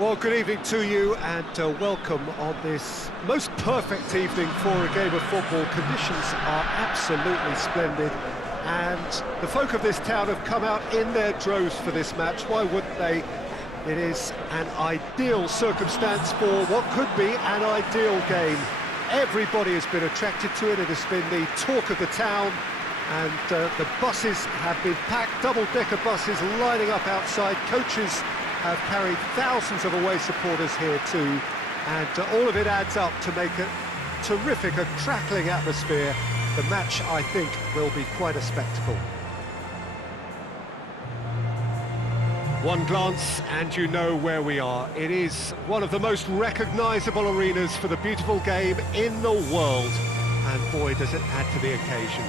Well, good evening to you and welcome on this most perfect evening for a game of football. Conditions are absolutely splendid and the folk of this town have come out in their droves for this match. Why wouldn't they? It is an ideal circumstance for what could be an ideal game. Everybody has been attracted to it. It has been the talk of the town, and the buses have been packed, double-decker buses lining up outside. Coaches have carried thousands of away supporters here too, and all of it adds up to make a terrific, a crackling atmosphere. The match, I think, will be quite a spectacle. One glance and you know where we are. It is one of the most recognisable arenas for the beautiful game in the world, and boy does it add to the occasion.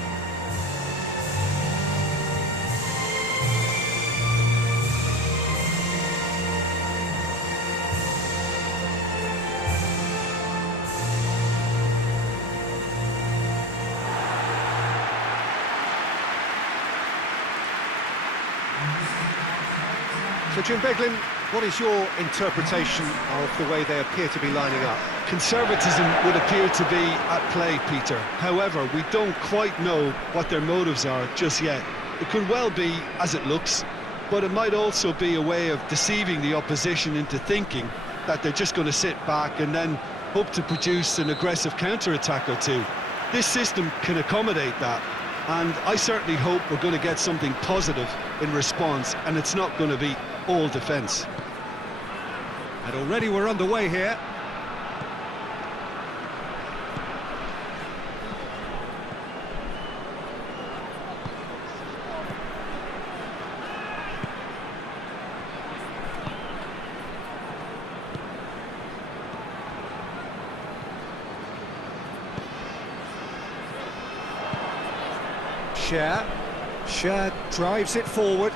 So Jim Beglin, what is your interpretation of the way they appear to be lining up? Conservatism would appear to be at play, Peter. However, we don't quite know what their motives are just yet. It could well be as it looks, but it might also be a way of deceiving the opposition into thinking that they're just going to sit back and then hope to produce an aggressive counter-attack or two. This system can accommodate that, and I certainly hope we're going to get something positive in response, and it's not going to be all defence. And already we're underway here. Cher drives it forward.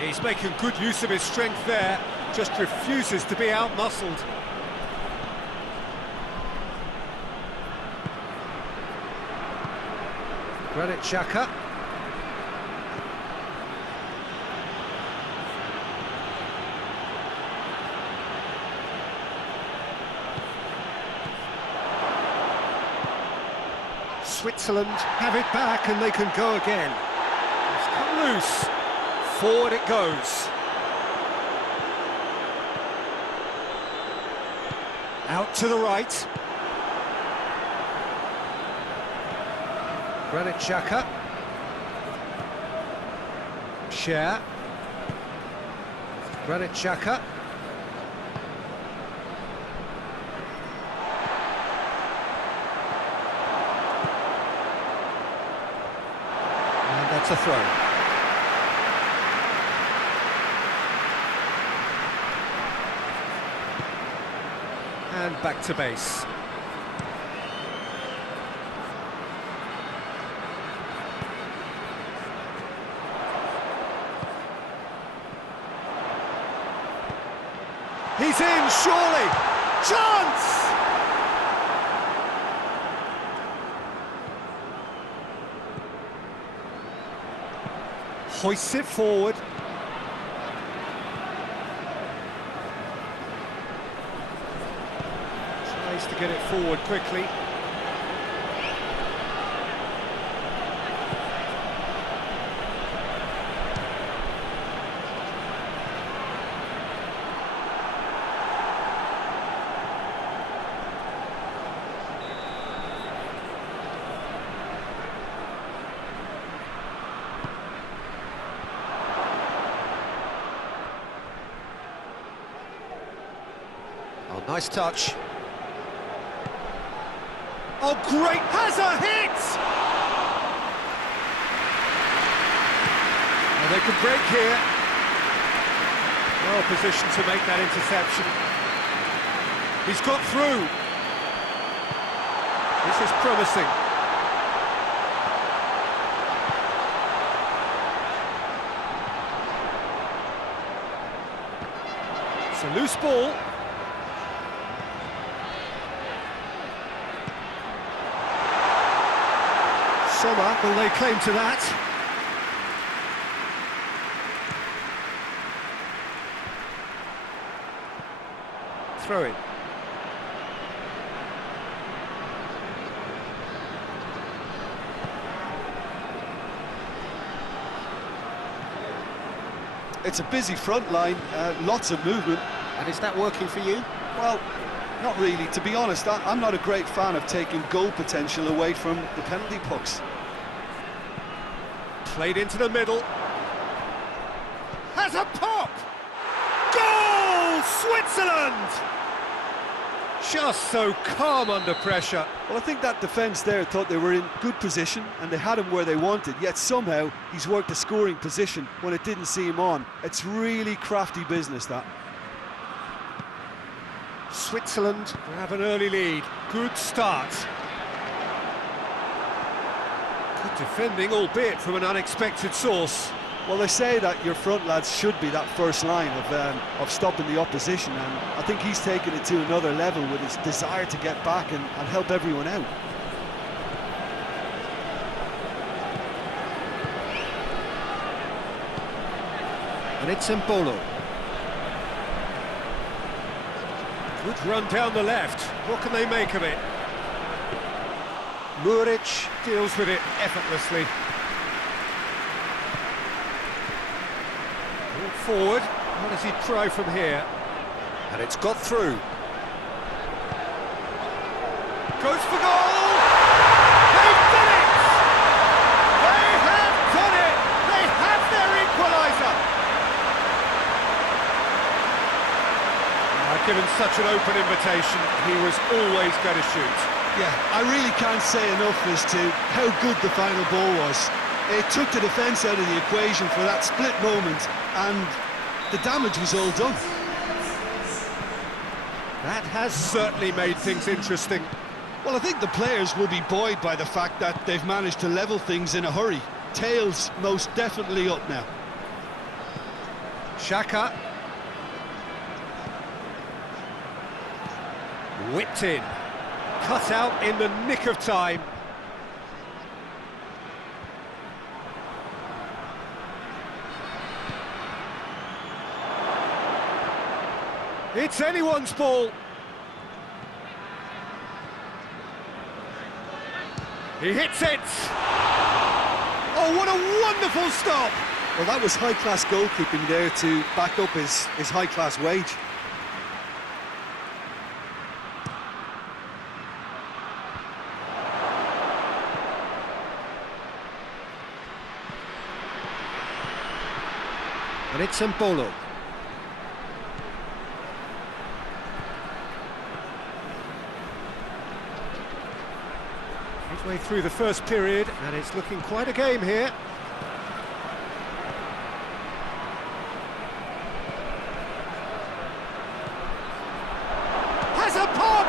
He's making good use of his strength there, just refuses to be out-muscled. Granit Xhaka. Switzerland have it back and they can go again. It's come loose. Forward it goes. Out to the right. Granit Xhaka. Cher. Granit Xhaka. And that's a throw. And back to base. He's in, surely! Chance! Hoists it forward. Tries to get it forward quickly. Oh, nice touch. Oh, great! Has a hit! And they can break here. Well positioned to make that interception. He's got through. This is promising. It's a loose ball. Sommer will lay claim to that. Throw in. It's a busy front line, lots of movement. And is that working for you? Well, not really. To be honest, I'm not a great fan of taking goal potential away from the penalty pucks. Played into the middle. Has a pop! Goal! Switzerland! Just so calm under pressure. Well, I think that defence there thought they were in good position and they had him where they wanted, yet somehow he's worked a scoring position when it didn't see him on. It's really crafty business, that. Switzerland have an early lead. Good start. Good defending, albeit from an unexpected source. Well, they say that your front lads should be that first line of stopping the opposition, and I think he's taken it to another level with his desire to get back and help everyone out. And it's Embolo. Good run down the left. What can they make of it? Muric deals with it effortlessly. Forward, what does he try from here? And it's got through. Goes for goal! They've done it! They have done it! They have their equaliser! Given such an open invitation, he was always going to shoot. Yeah, I really can't say enough as to how good the final ball was. It took the defence out of the equation for that split moment, and the damage was all done. That has certainly made things interesting. Well, I think the players will be buoyed by the fact that they've managed to level things in a hurry. Tails most definitely up now. Xhaka. Whipped in. Cut out in the nick of time. It's anyone's ball. He hits it. Oh, what a wonderful stop. Well, that was high-class goalkeeping there to back up his high-class wage. And it's Embolo. Midway through the first period, and it's looking quite a game here. Has a pop!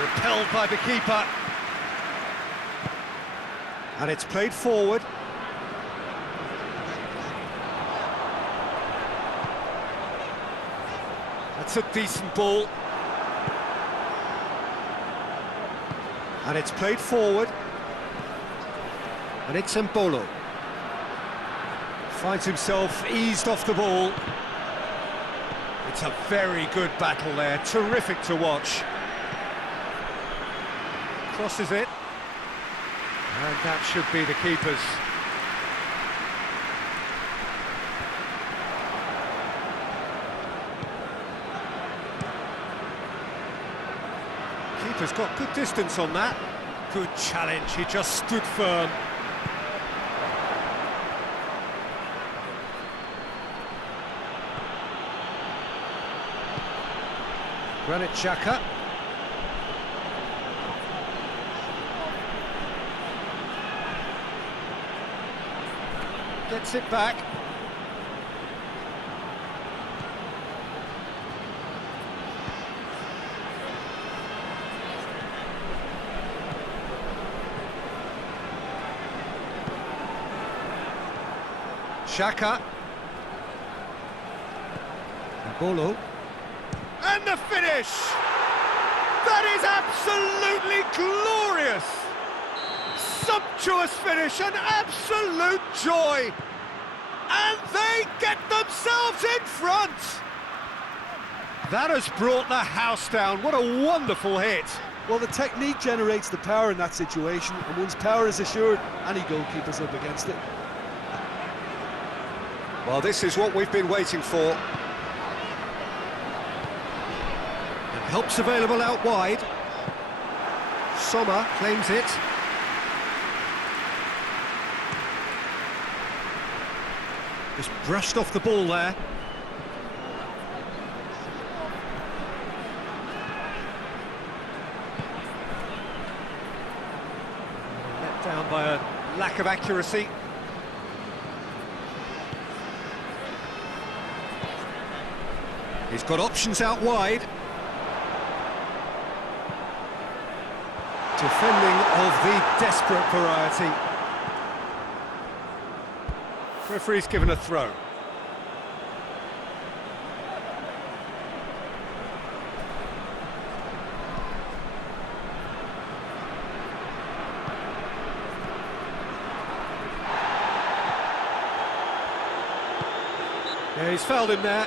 Repelled by the keeper. And it's played forward. That's a decent ball. And it's played forward. And it's Embolo. Finds himself eased off the ball. It's a very good battle there, terrific to watch. Crosses it. And that should be the keeper's. Keeper's got good distance on that. Good challenge, he just stood firm. Granit Xhaka. Gets it back. Xhaka. Bolo. And the finish! That is absolutely glorious! Sumptuous finish, an absolute joy! And they get themselves in front! That has brought the house down. What a wonderful hit! Well, the technique generates the power in that situation, and once power is assured, any goalkeeper's up against it. Well, this is what we've been waiting for. And help's available out wide. Sommer claims it. Just brushed off the ball there. Let down by a lack of accuracy. He's got options out wide. Defending of the desperate variety. Referee's given a throw. Yeah, he's fouled him there.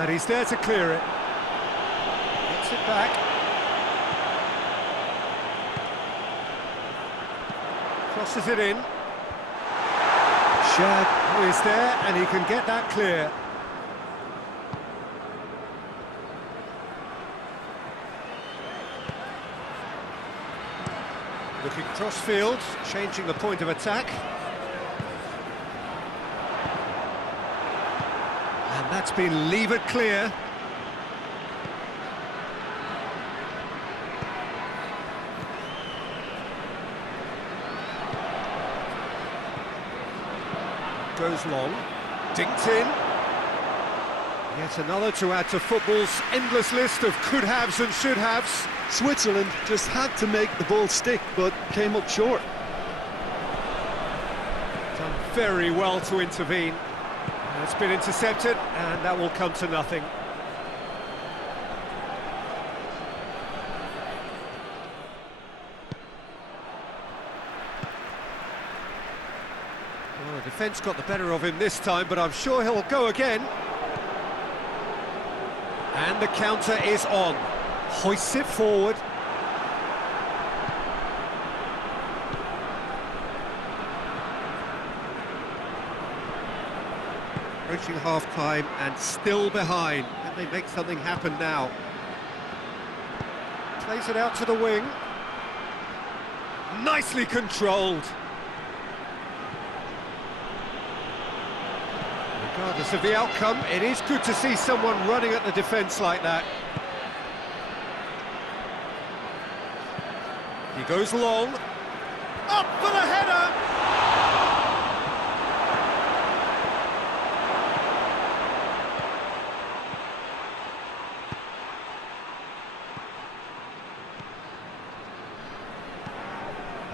And he's there to clear it. Gets it back. Crosses it in. Shad is there, and he can get that clear. Looking cross-field, changing the point of attack. And that's been levered clear. Goes long, dinked in. Yet another to add to football's endless list of could-haves and should-haves. Switzerland just had to make the ball stick, but came up short. Done very well to intervene. It's been intercepted, and that will come to nothing. Well, the defence got the better of him this time, but I'm sure he'll go again. And the counter is on. Hoists it forward. Approaching half-time and still behind. Can they make something happen now? Plays it out to the wing. Nicely controlled. Regardless of the outcome, it is good to see someone running at the defence like that. He goes long. Up for the header!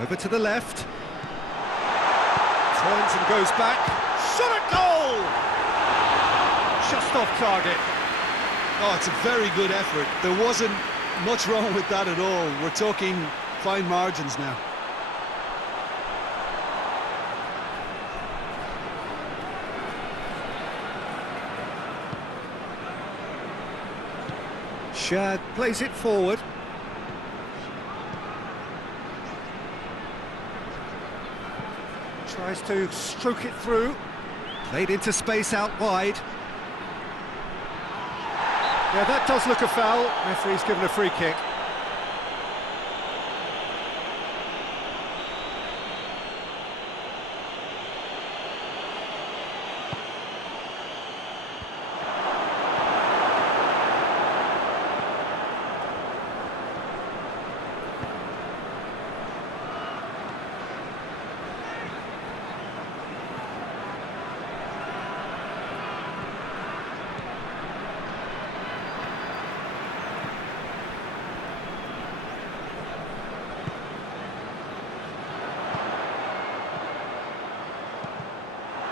Over to the left. Turns and goes back. Shot at goal! Just off target. Oh, it's a very good effort. There wasn't much wrong with that at all. We're talking fine margins now. Shad plays it forward. Tries to stroke it through. Played into space out wide. Yeah, that does look a foul. Referee's given a free kick.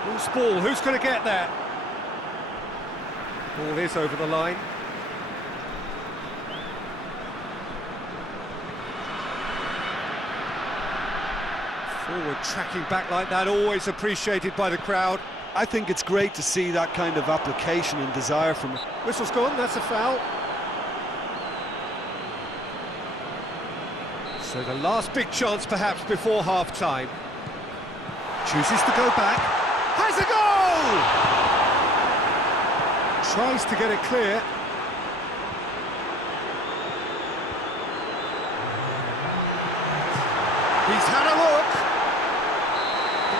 Loose ball, who's going to get there? Ball is over the line. Forward tracking back like that, always appreciated by the crowd. I think it's great to see that kind of application and desire from it. Whistle's gone, that's a foul. So the last big chance perhaps before half-time. Chooses to go back. Has a goal! Tries to get it clear. He's had a look.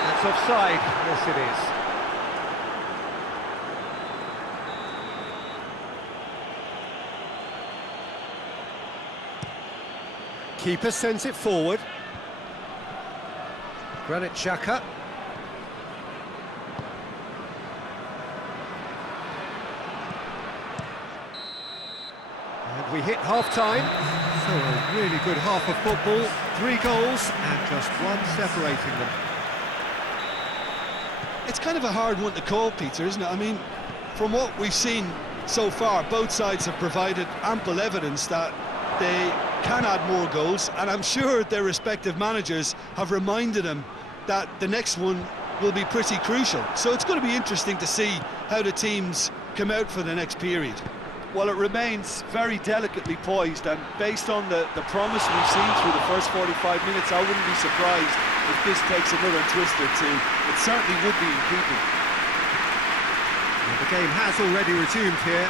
That's offside. Yes, it is. Keeper sends it forward. Granit Xhaka. And we hit half-time. So a really good half of football. 3 goals and just one separating them. It's kind of a hard one to call, Peter, isn't it? I mean, from what we've seen so far, both sides have provided ample evidence that they can add more goals, and I'm sure their respective managers have reminded them that the next one will be pretty crucial. So it's going to be interesting to see how the teams come out for the next period. Well, it remains very delicately poised, and based on the promise we've seen through the first 45 minutes, I wouldn't be surprised if this takes another twist or two. It certainly would be in keeping. And the game has already resumed here.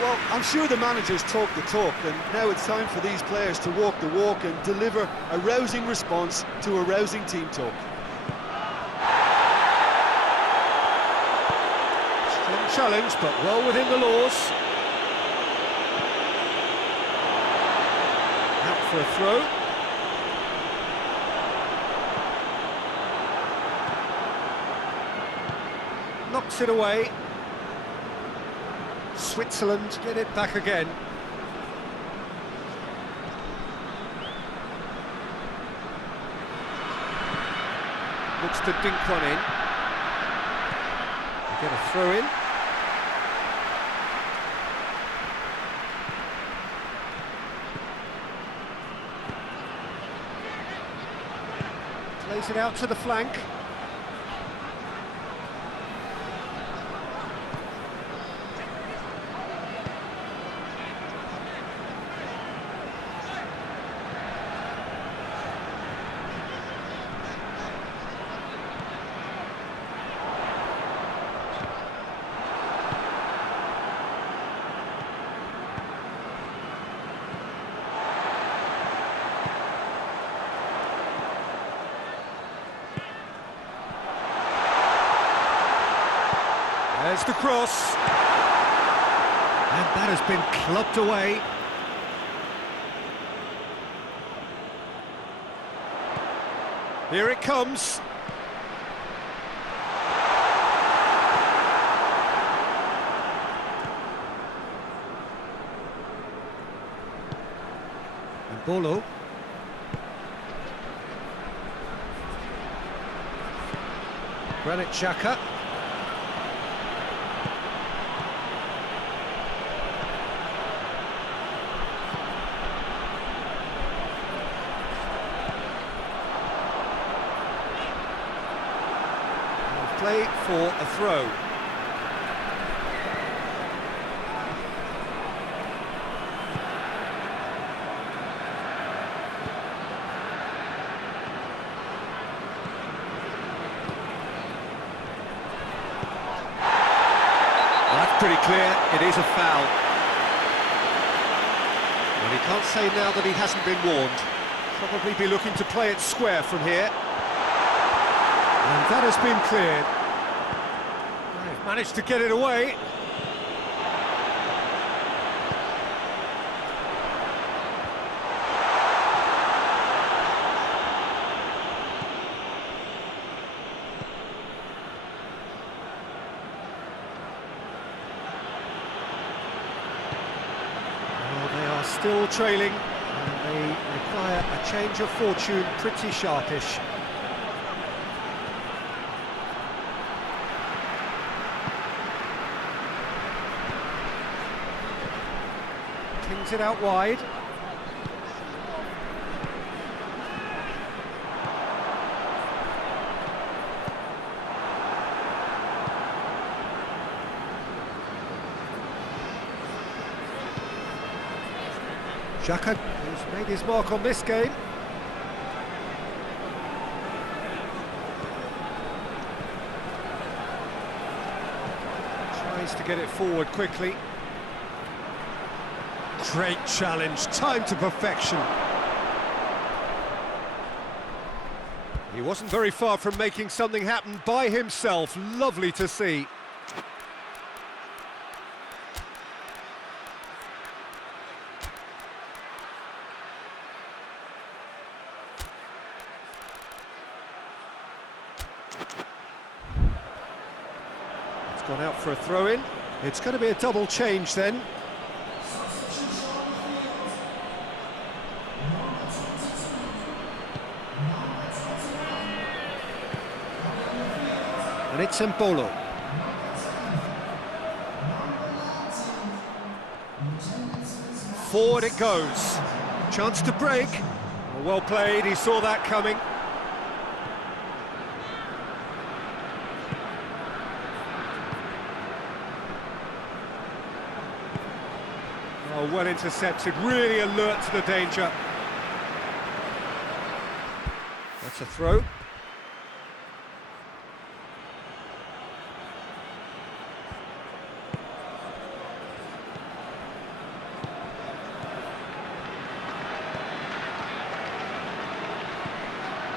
Well, I'm sure the managers talk the talk, and now it's time for these players to walk the walk and deliver a rousing response to a rousing team talk. Strong challenge, but well within the laws. Out for a throw. Knocks it away. Switzerland get it back again. Looks to dink one in. They get a throw in. Plays it out to the flank. There's the cross. And that has been clubbed away. Here it comes. And Bolo. Granit Xhaka. Play for a throw. Well, that's pretty clear, it is a foul. Well, he can't say now that he hasn't been warned. Probably be looking to play it square from here. And that has been cleared. They've managed to get it away. Well, they are still trailing, and they require a change of fortune pretty sharpish. Pings it out wide. Xhaka, who's made his mark on this game. Tries to get it forward quickly. Great challenge, time to perfection. He wasn't very far from making something happen by himself. Lovely to see. It's gone out for a throw-in. It's going to be a double change then. And it's Embolo. Forward it goes. Chance to break. Well played, he saw that coming. Oh, well intercepted, really alert to the danger. That's a throw.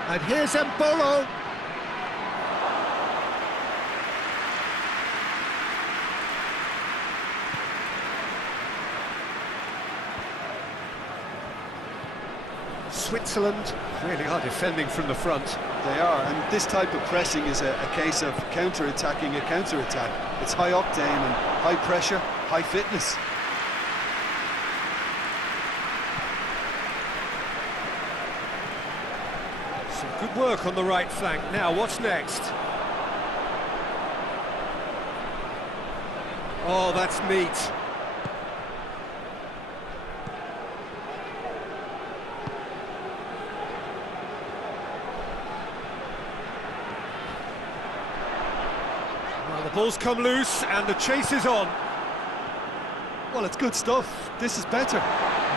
And here's Embolo. Switzerland really are defending from the front. They are, and this type of pressing is a case of counter-attacking a counter-attack. It's high octane and high pressure, high fitness. Some good work on the right flank. Now, what's next? Oh, that's neat. Well, the ball's come loose and the chase is on. Well, it's good stuff. This is better.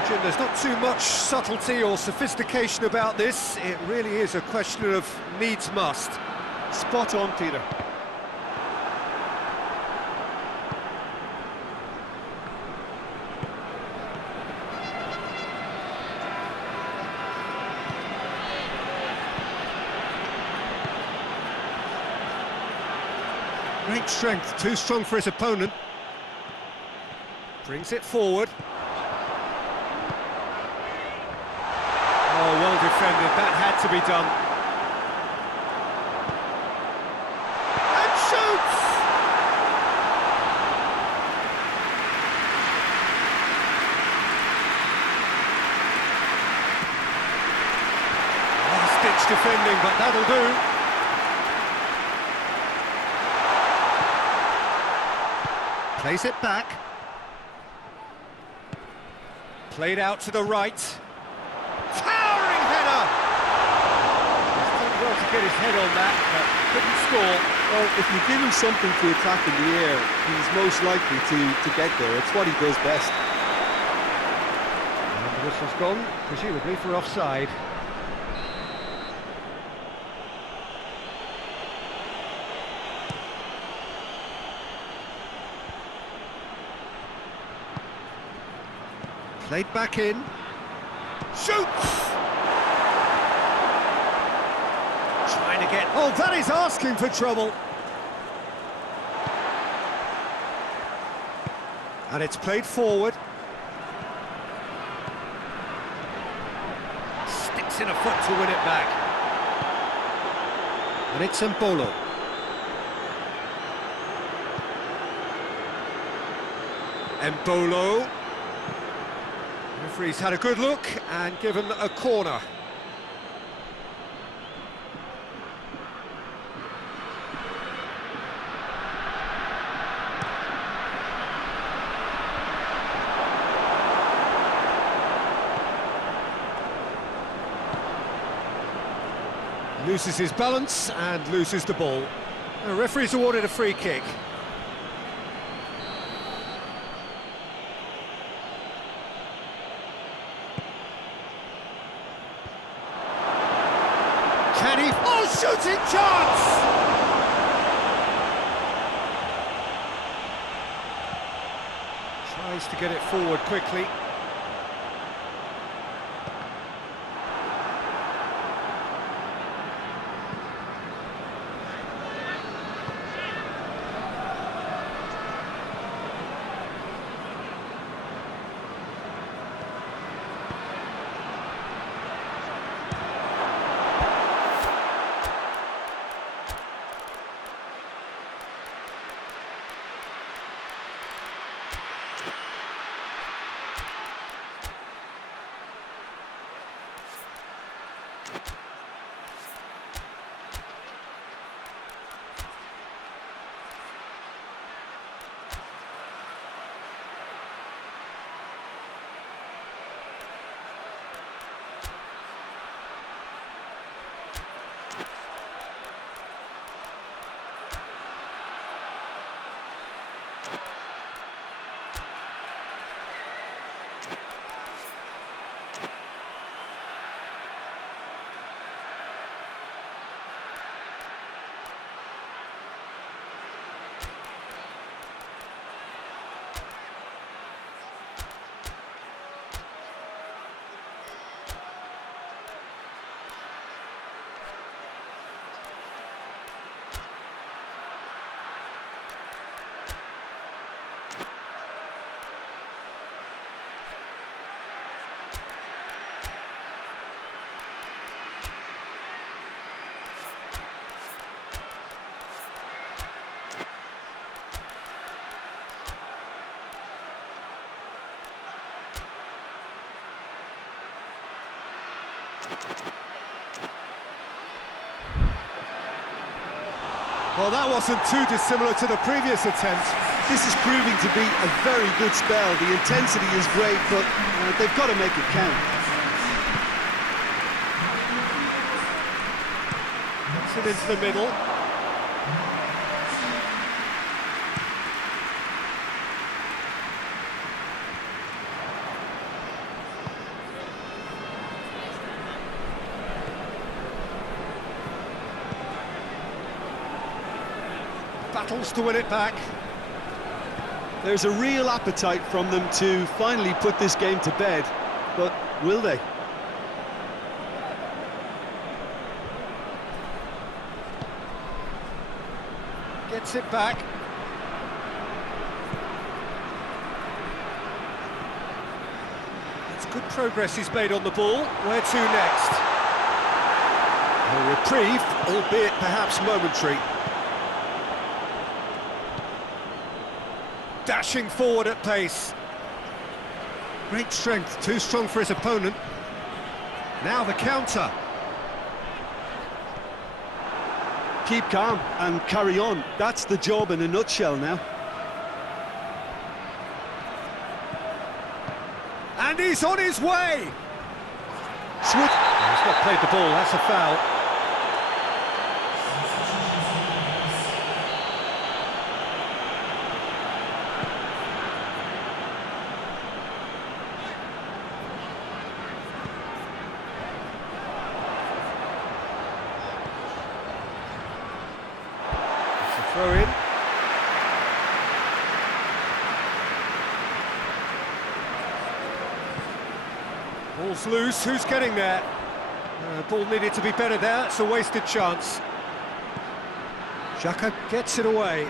Jim, there's not too much subtlety or sophistication about this. It really is a question of needs must. Spot on, Peter. Great strength, too strong for his opponent. Brings it forward. Oh, well defended, that had to be done. And shoots! Last-ditch defending, but that'll do. Plays it back. Played out to the right. Towering header! He's done well to get his head on that, but couldn't score. Well, if you give him something to attack in the air, he's most likely to get there. It's what he does best. And the whistle's gone, presumably for offside. Played back in. Shoots! Trying to get... Oh, that is asking for trouble. And it's played forward. Sticks in a foot to win it back. And it's Embolo. Embolo. Referee's had a good look and given a corner. Loses his balance and loses the ball. The referee's awarded a free kick. Can he? Oh, shooting chance! Tries to get it forward quickly. Well, that wasn't too dissimilar to the previous attempt. This is proving to be a very good spell. The intensity is great, but they've got to make it count. Gets it into the middle. Battles to win it back. There's a real appetite from them to finally put this game to bed, but will they? Gets it back. It's good progress he's made on the ball. Where to next? A reprieve, albeit perhaps momentary. Dashing forward at pace. Great strength, too strong for his opponent. Now the counter. Keep calm and carry on. That's the job in a nutshell now. And he's on his way! He's not played the ball, that's a foul. Throw in. Ball's loose, who's getting there? Ball needed to be better there, it's a wasted chance. Xhaka gets it away.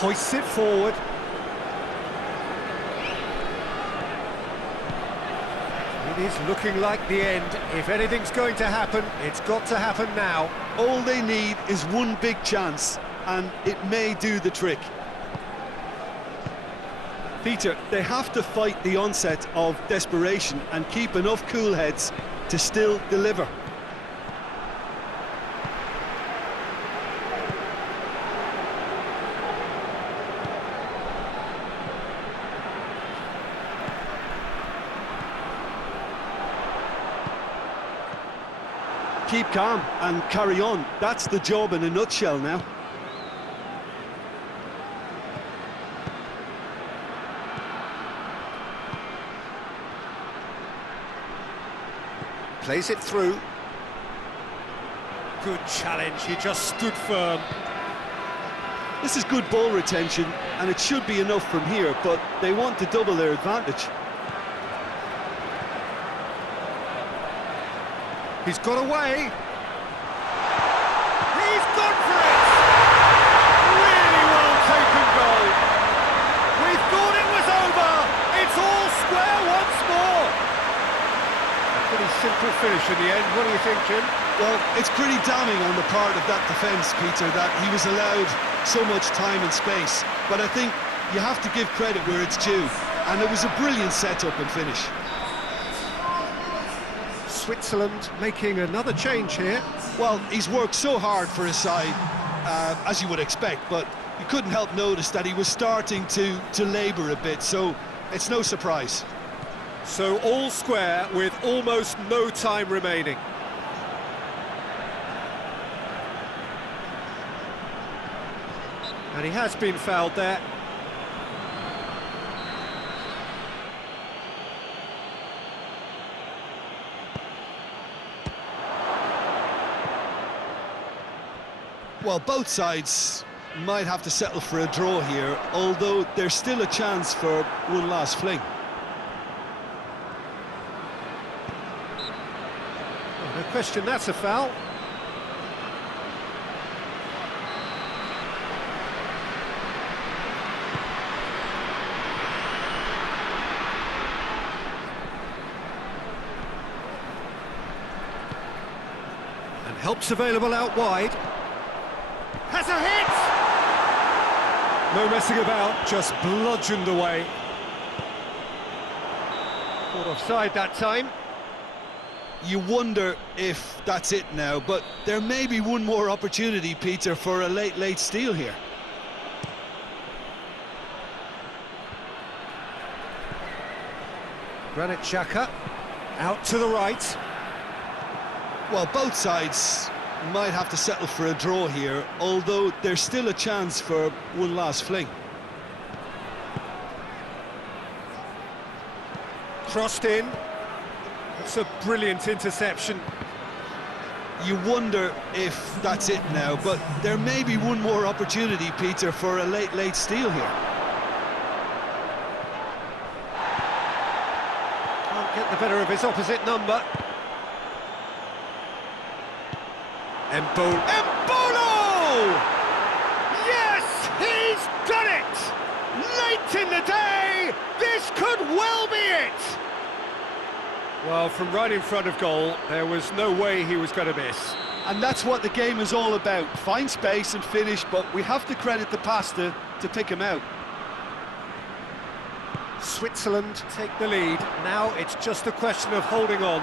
Hoists it forward. It is looking like the end. If anything's going to happen, it's got to happen now. All they need is one big chance, and it may do the trick. Peter, they have to fight the onset of desperation and keep enough cool heads to still deliver. keep calm and carry on. That's the job in a nutshell now. Plays it through. Good challenge, he just stood firm. This is good ball retention, and it should be enough from here, but they want to double their advantage. He's got away. He's gone for it! Really well taken goal. We thought it was over. It's all square once more. A pretty simple finish in the end. What do you think, Jim? Well, it's pretty damning on the part of that defence, Peter, that he was allowed so much time and space. But I think you have to give credit where it's due, and it was a brilliant setup and finish. Switzerland making another change here. Well, he's worked so hard for his side, as you would expect, but you couldn't help notice that he was starting to labour a bit, so it's no surprise. So all square with almost no time remaining. And he has been fouled there. Well, both sides might have to settle for a draw here, although there's still a chance for one last fling. Oh, no question, that's a foul. And help's available out wide. Has a hit! No messing about, just bludgeoned away. Caught offside that time. You wonder if that's it now, but there may be one more opportunity, Peter, for a late steal here. Granit Xhaka out to the right. Well, both sides might have to settle for a draw here, although there's still a chance for one last fling. Crossed in. That's a brilliant interception. You wonder if that's it now, but there may be one more opportunity, Peter, for a late steal here. Can't get the better of his opposite number. Embolo! Yes, he's done it! Late in the day, this could well be it! Well, from right in front of goal, there was no way he was going to miss. And that's what the game is all about. Find space and finish, but we have to credit the passer to pick him out. Switzerland take the lead. Now it's just a question of holding on.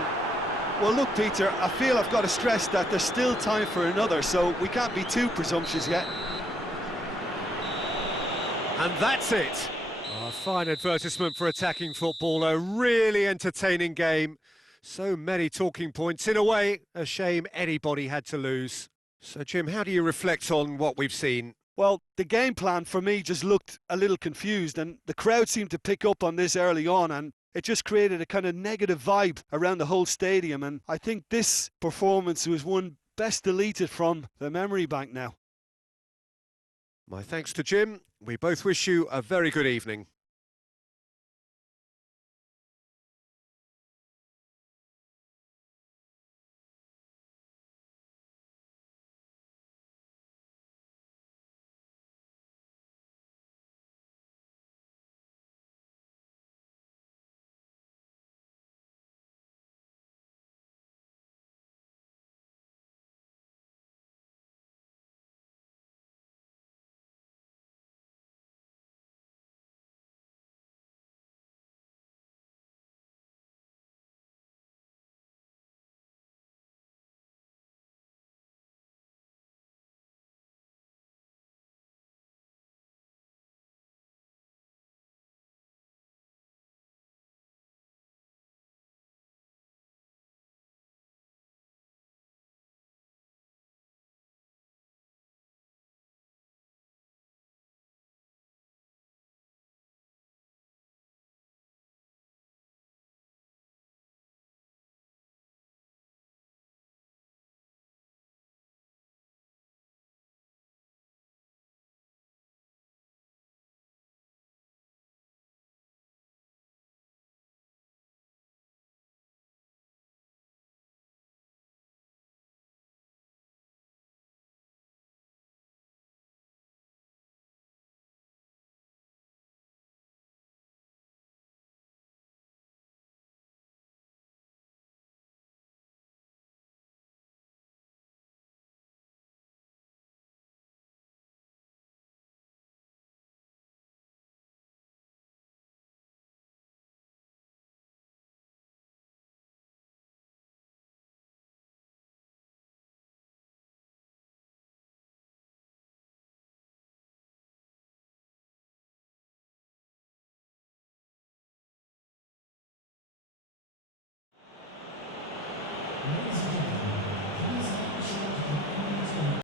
Well, look, Peter, I feel I've got to stress that there's still time for another, so we can't be too presumptuous yet. And that's it. A fine advertisement for attacking football, a really entertaining game. So many talking points. In a way, a shame anybody had to lose. So, Jim, how do you reflect on what we've seen? Well, the game plan for me just looked a little confused, and the crowd seemed to pick up on this early on, and it just created a kind of negative vibe around the whole stadium, and I think this performance was one best deleted from the memory bank now. My thanks to Jim. We both wish you a very good evening.